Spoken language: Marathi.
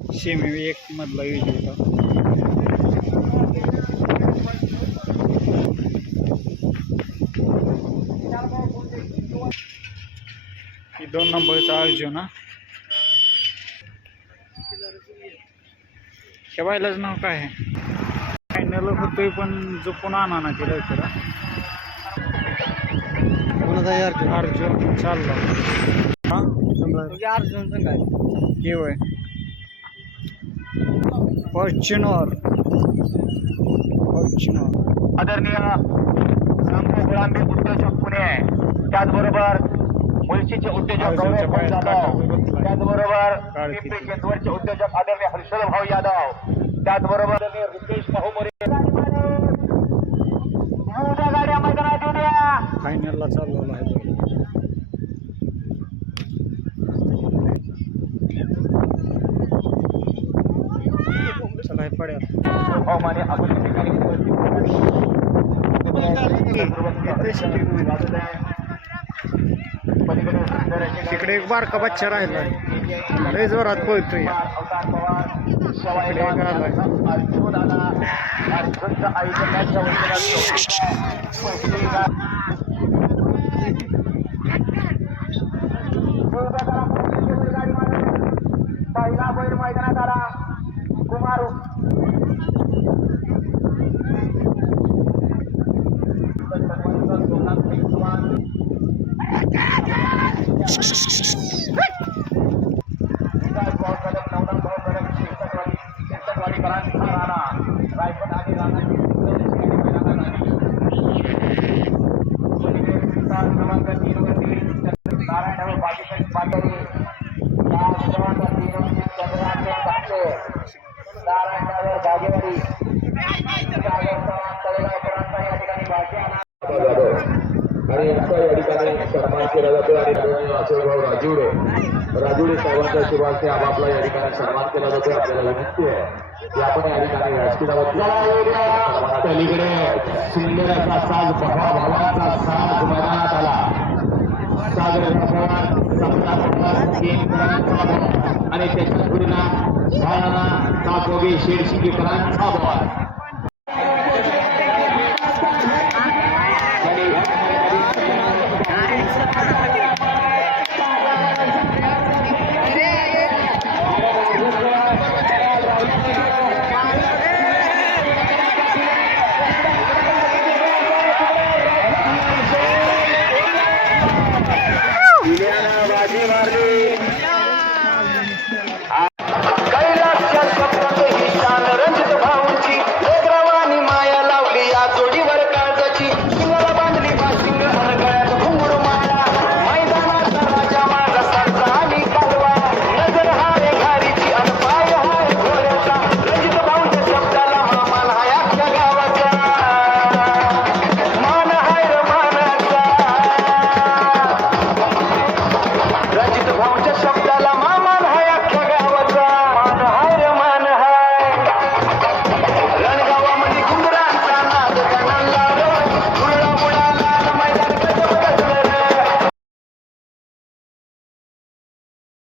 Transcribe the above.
सेमी एक मधला विजय होता. ही 2 नंबरचा अर्जुन हा. ह्या बैलाचं नाव काय आहे? फायनल होतोय पण जपून आणा ना ते लवकर. अर्जुन चालला हा अर्जुन सांगाय हे होय फॉर्च्युनर. आदरणीय संघ गुलामी उद्योजक पुणे, त्याचबरोबर मुळशीचे उद्योजक गौरव भाऊ यादव, त्याचबरोबर पिंपरी चिंचवडचे उद्योजक आदरणीय हर्षद भाऊ यादव, त्याचबरोबर रितेश भाऊ गाड्या मैदानात येऊ द्या. फायनलला चाललेला आहे. चला हे पड्या हवामाने आपण ठिकाणी तिकडे एक बारका बच्चा राहिला लय जोरात पळतोय. पहिला बैल मैदानात आला कुमार आणि असा या ठिकाणी सन्मान केला जातो. आणि भाऊ राजुडे साहेबांच्या शिवाचे आपापला या ठिकाणी सन्मान केला जातो. आपल्याला विनंती आहे की आपण या ठिकाणी पलीकडे सुंदर असा साज भावाचा साज मैदानात आला. आणि त्याच्या पुढे शेडशिंगीकरांचा बॉल